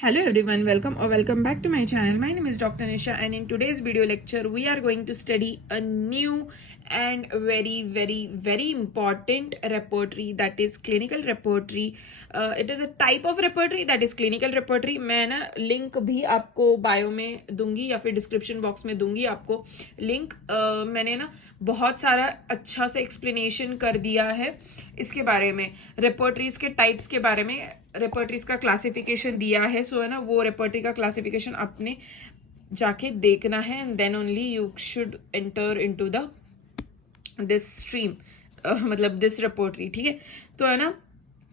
Hello everyone, welcome or welcome back to my channel. My name is Dr. Nisha and in today's video lecture we are going to study a new and very important repertory, that is clinical repertory. It is a type of repertory that is clinical repertory. मैं ना link भी आपको bio में दूंगी या फिर description box में दूंगी आपको लिंक. मैंने ना बहुत सारा अच्छा से एक्सप्लेनेशन कर दिया है इसके बारे में, रेपर्टरीज के टाइप्स के बारे में, रेपर्टरीज का क्लासिफिकेशन दिया है. सो है ना, वो रेपर्टरी का क्लासिफिकेशन आपने जाके देखना है and then only you should enter into the this stream, मतलब दिस रेपर्टरी. ठीक है, तो है ना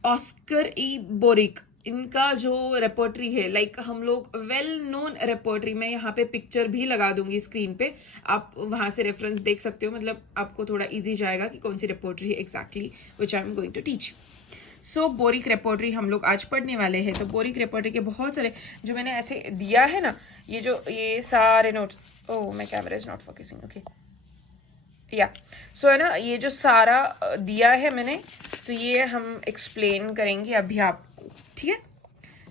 ऑस्कर ई बोरिक इनका जो रेपर्टरी है, लाइक हम लोग वेल नोन रेपर्टरी, मैं यहाँ पे पिक्चर भी लगा दूंगी स्क्रीन पे, आप वहां से रेफरेंस देख सकते हो. मतलब आपको थोड़ा इजी जाएगा कि कौन सी रेपर्टरी है exactly which I am going to teach. So Boericke repertory हम लोग आज पढ़ने वाले हैं. तो बोरिक रेपर्टरी के बहुत सारे जो मैंने ऐसे दिया है ना, ये सारे notes. Oh my camera is not focusing. Okay या सो है ना, ये जो सारा दिया है मैंने, तो ये हम एक्सप्लेन करेंगे अभी आपको. ठीक है,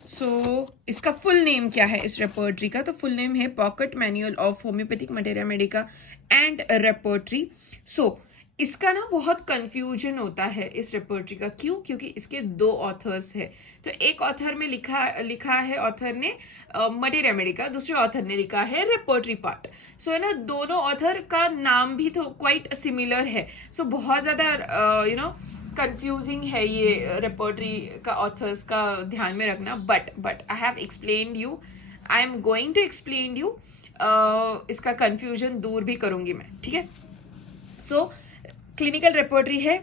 सो इसका फुल नेम क्या है इस रेपर्टरी का? तो फुल नेम है pocket manual of homoeopathic materia medica and repertory. So इसका ना बहुत कंफ्यूजन होता है इस रेपर्टरी का. क्यों? क्योंकि इसके दो ऑथर्स है. तो एक ऑथर में लिखा है ऑथर ने मटेरिया मेडिका, दूसरे ऑथर ने लिखा है रेपर्टरी पार्ट. सो है ना, दोनों ऑथर का नाम भी तो क्वाइट सिमिलर है. सो बहुत ज्यादा कंफ्यूजिंग है ये रेपर्टरी का ऑथर्स का, ध्यान में रखना. But I have explained you, I am going to explain you. इसका कंफ्यूजन दूर भी करूंगी मैं. ठीक है, सो क्लिनिकल रेपर्टरी है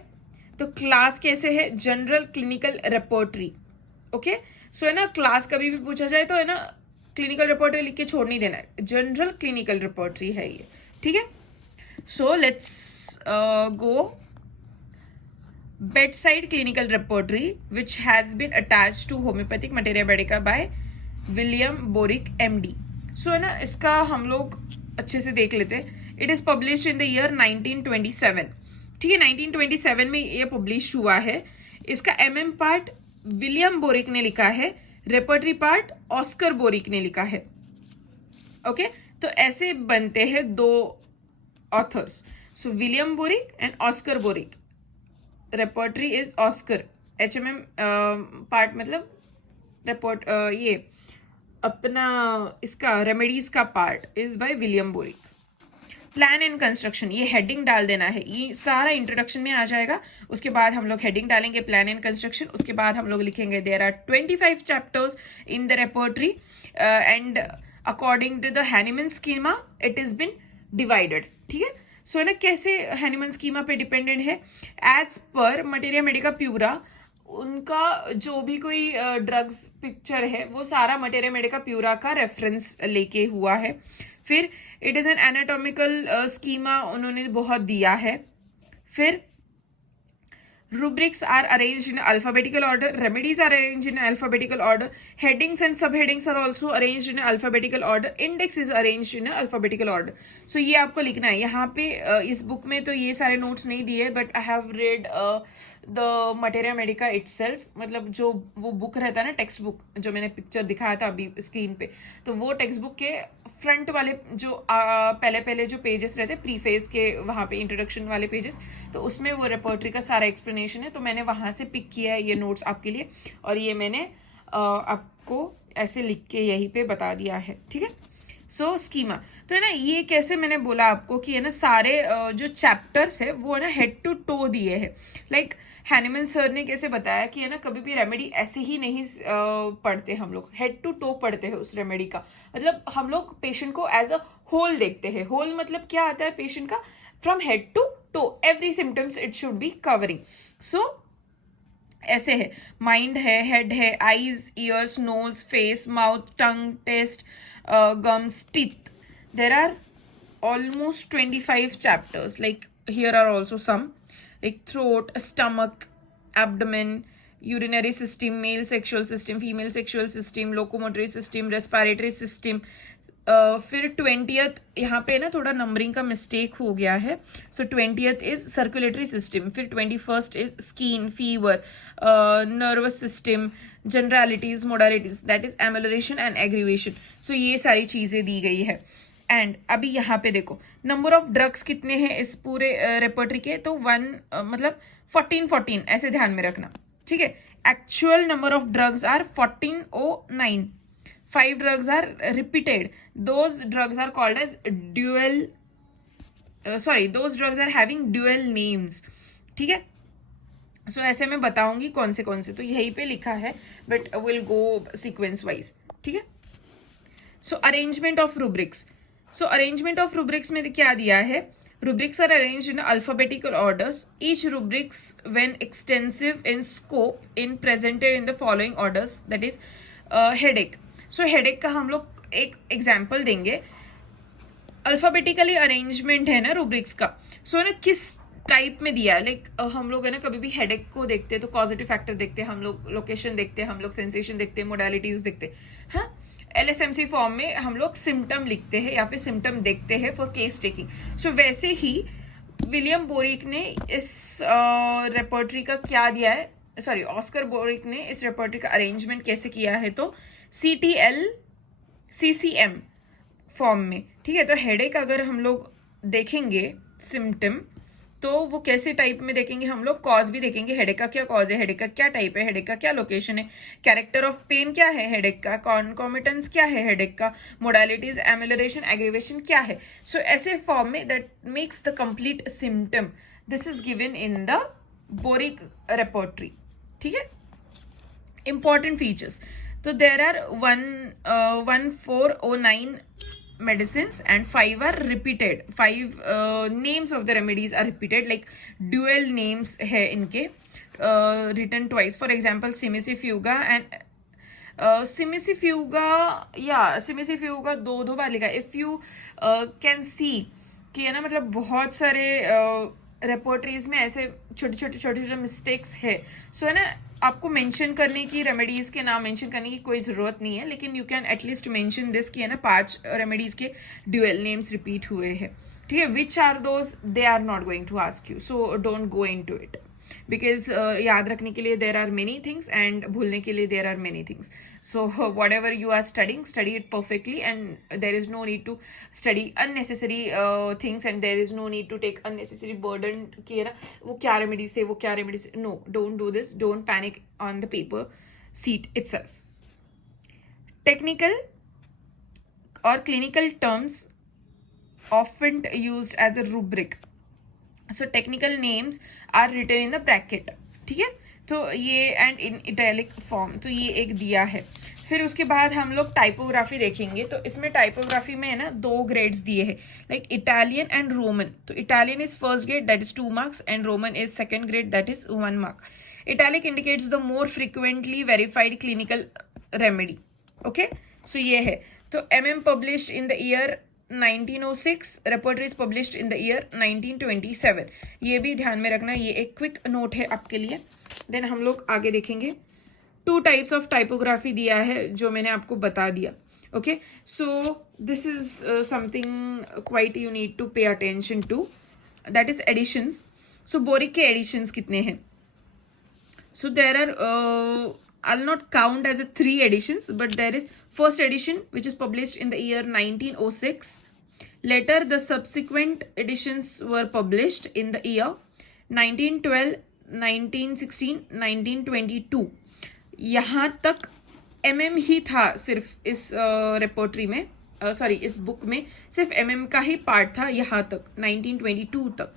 तो क्लास कैसे है? General clinical repertory. ओके, सो है ना, क्लास कभी भी पूछा जाए तो है ना, क्लिनिकल रेपर्टरी लिख के छोड़ नहीं देना है. जनरल क्लिनिकल रेपर्टरी है ये. ठीक है, so let's go. bedside clinical repertory which has been attached to homeopathic materia medica by William Borick MD. So है ना, इसका हम लोग अच्छे से देख लेते हैं. It is publish in the year 1927. ठीक है, 1927 में ये पब्लिश हुआ है. इसका MM पार्ट विलियम बोरिक ने लिखा है, रेपर्टरी पार्ट ऑस्कर बोरिक ने लिखा है. ओके, तो ऐसे बनते हैं दो authors. So William boric and Oscar boric. Repertory is Oscar. HMM part मतलब रिपोर्ट, ये अपना इसका रेमेडीज का part is by William boric. Plan and construction, ये हेडिंग डाल देना है. ये सारा इंट्रोडक्शन में आ जाएगा. उसके बाद हम लोग हेडिंग डालेंगे प्लान एंड कंस्ट्रक्शन. उसके बाद हम लोग लिखेंगे there are 25 chapters in the repertory and according to the Hahnemann schema it is been divided. ठीक है, सो है ना, कैसे हैनिमन स्कीमा पे डिपेंडेंट है? एज पर मटेरिया मेडिका प्यूरा, उनका जो भी कोई ड्रग्स पिक्चर है वो सारा मटेरिया मेडिका प्यूरा का रेफरेंस लेके हुआ है. फिर it is an anatomical schema उन्होंने बहुत दिया है. फिर rubrics are arranged in alphabetical order, remedies are arranged in alphabetical order, headings and subheadings are also arranged in alphabetical order, index is arranged in alphabetical order. So ये आपको लिखना है. यहाँ पे इस बुक में तो ये सारे नोट्स नहीं दिए, but I have read the materia Medica itself. मतलब जो वो बुक रहता है ना, टेक्स्ट बुक, जो मैंने पिक्चर दिखाया था अभी स्क्रीन पे, तो वो टेक्स्ट बुक के फ्रंट वाले जो पहले जो पेजेस रहते हैं प्रीफेस के, वहाँ पे इंट्रोडक्शन वाले पेजेस, तो उसमें वो रेपर्टरी का सारा एक्सप्लेनेशन है. तो मैंने वहाँ से पिक किया है ये नोट्स आपके लिए, और ये मैंने आपको ऐसे लिख के यहीं पे बता दिया है. ठीक है, सो स्कीमा तो है ना, ये कैसे मैंने बोला आपको कि है ना, सारे जो चैप्टर्स है वो है ना हेड टू टो दिए हैं. लाइक हैनिमन सर ने कैसे बताया कि है ना, कभी भी रेमेडी ऐसे ही नहीं पढ़ते हम लोग, हेड टू टो पढ़ते हैं उस रेमेडी का. मतलब हम लोग पेशेंट को एज अ होल देखते हैं. होल मतलब क्या आता है पेशेंट का, from head to toe every symptoms it should be covering. So ऐसे है, माइंड है, हेड है, eyes, ears, nose, face, mouth, tongue, taste, gums, teeth. There are almost 25 chapters. Like here are also some, like throat, stomach, abdomen, urinary system, male sexual system, female sexual system, locomotory system, respiratory system. फिर 20th यहाँ पे ना थोड़ा numbering का mistake हो गया है. So 20th is circulatory system. फिर 21st is skin, fever, nervous system, generalities, modalities, that is amelioration and aggravation. So ये सारी चीजें दी गई है. एंड अभी यहाँ पे देखो नंबर ऑफ ड्रग्स कितने हैं इस पूरे रेपर्टरी के, तो मतलब 14 ऐसे ध्यान में रखना. ठीक है, actual number of drugs are 1409. 5 drugs are repeated. Those drugs are called as dual, those drugs are having dual names. ठीक है, सो ऐसे मैं बताऊंगी कौन से, तो यहीं पे लिखा है, but will go sequence wise. ठीक है, so arrangement of rubrics. So arrangement of rubrics में क्या दिया है, rubrics are arranged in alphabetical orders. Each rubrics when extensive in scope in presented in the following orders, that is headache. So headache का हम लोग एक example देंगे. Alphabetically arrangement है ना रूब्रिक्स का. सो ना किस टाइप में दिया है, लाइक हम लोग है ना कभी भी हेडेक को देखते हैं तो पॉजिटिव फैक्टर देखते हैं हम लोग, लोकेशन देखते हैं हम लोग, सेंसेशन देखते हैं, मोडालिटीज देखते हैं. हाँ, LSMC फॉर्म में हम लोग सिम्टम लिखते हैं या फिर सिम्टम देखते हैं फॉर केस टेकिंग. सो वैसे ही विलियम बोरिक ने इस रेपर्टरी का क्या दिया है, ऑस्कर बोरिक ने इस रेपर्टरी का अरेंजमेंट कैसे किया है, तो CTL CCM फॉर्म में. ठीक है, तो हेडेक अगर हम लोग देखेंगे सिम्टम तो वो कैसे टाइप में देखेंगे हम लोग, कॉज भी देखेंगे, हेडेक का क्या कॉज है, हेडेक का क्या टाइप है, हेडेक का क्या लोकेशन है, कैरेक्टर ऑफ पेन क्या है हेडेक का, कॉन्कोमिटेंस क्या है हेडेक का, मोडालिटीज, एमिलरेशन, एग्रीवेशन क्या है. सो ऐसे फॉर्म में that makes the complete symptom. This is given in the boric repertory. ठीक है, इंपॉर्टेंट फीचर्स. तो there are 1409 medicines and 5 are repeated. 5 names of the remedies are repeated, like dual names है इनके, written twice. For example, Simicifuga and Simicifuga दो बार लिखा. If you can see कि है ना, मतलब बहुत सारे रेपर्टरीज में ऐसे छोटे मिस्टेक्स है. सो है ना, आपको मेंशन करने की, रेमेडीज के नाम मेंशन करने की कोई ज़रूरत नहीं है, लेकिन you can at least mention this कि है ना 5 रेमेडीज के ड्यूअल नेम्स रिपीट हुए हैं. ठीक है, which are those, they are not going to ask you, so don't go into it, because याद रखने के लिए there are many things and भूलने के लिए there are many things. So whatever you are studying, study it perfectly and there is no need to study unnecessary things and there is no need to take unnecessary burden कि है ना वो क्या remedies थे, वो क्या remedies. No, don't do this, don't panic on the paper sheet itself. Technical or clinical terms often used as a rubric. So technical names are written in the bracket. ठीक है, तो ये एंड इन इटैलिक फॉर्म, तो ये एक दिया है. फिर उसके बाद हम लोग टाइपोग्राफी देखेंगे. तो इसमें टाइपोग्राफी में है ना 2 ग्रेड्स दिए हैं, लाइक इटालियन एंड रोमन. तो Italian is first grade, that is 2 marks, and Roman is second grade, that is 1 mark. Italic indicates the more frequently verified clinical remedy. Okay, so ये है. तो MM published in the year 1906, repertory is published in the year 1927. ये भी ध्यान में रखना, ये एक क्विक नोट है आपके लिए. देन हम लोग आगे देखेंगे. 2 types of typography दिया है जो मैंने आपको बता दिया. Okay, so this is something quite you need to pay attention to, that is additions. So boric के additions कितने हैं? So there are, I'll not count as a 3 editions, but there is first edition which is published in the year 1906. Later the subsequent editions were published in the year 1912, 1916, 1922. यहाँ तक MM ही था सिर्फ इस repertory में, इस book में सिर्फ MM का ही पार्ट था यहाँ तक 1922 तक.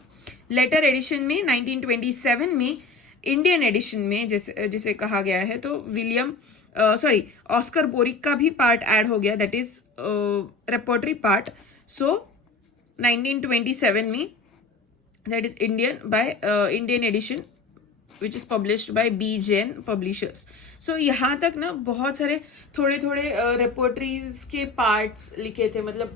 लेटर एडिशन में 1927 में इंडियन एडिशन में जिसे कहा गया है, तो ऑस्कर बोरिक का भी पार्ट ऐड हो गया, that is repertory part. So 1927 में that is Indian edition which is published by B. Jain Publishers. So यहाँ तक ना बहुत सारे थोड़े रेपर्टरीज के पार्ट्स लिखे थे, मतलब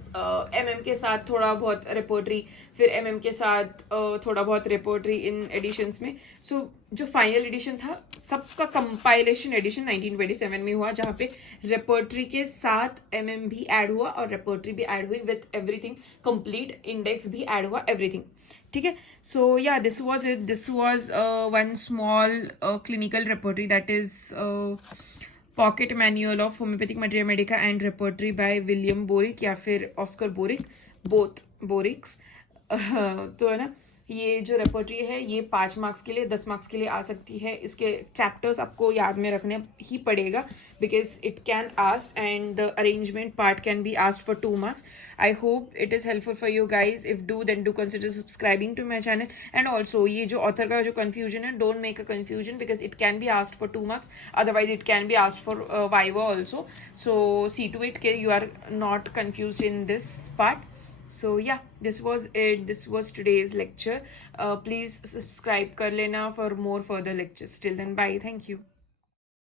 MM के साथ थोड़ा बहुत रेपर्टरी, फिर MM के साथ थोड़ा बहुत रेपर्टरी इन एडिशंस में. सो जो फाइनल एडिशन था सबका कंपाइलेशन एडिशन 1927 में हुआ, जहाँ पे रेपर्टरी के साथ MM भी ऐड हुआ और रेपर्टरी भी ऐड हुई विथ एवरीथिंग, कंप्लीट इंडेक्स भी ऐड हुआ, एवरीथिंग. ठीक है, सो या this was it. This was one small clinical repertory, that is pocket manual of homoeopathic materia medica and repertory by William boric या फिर ऑस्कर बोरिक, बोथ बोरिक्स। तो है ना, ये जो रेपर्टरी है ये 5 मार्क्स के लिए, 10 मार्क्स के लिए आ सकती है। इसके चैप्टर्स आपको याद में रखने ही पड़ेगा because it can ask and the arrangement part can be asked for 2 marks. I hope it is helpful for you guys. If do then do consider subscribing to my channel. And also ये जो author का जो confusion है, don't make a confusion because it can be asked for 2 marks, otherwise it can be asked for viva also. So see to it के you are not confused in this part. So yeah, this was it. This was today's lecture. Please subscribe kar lena for more further lectures. Till then, bye. Thank you.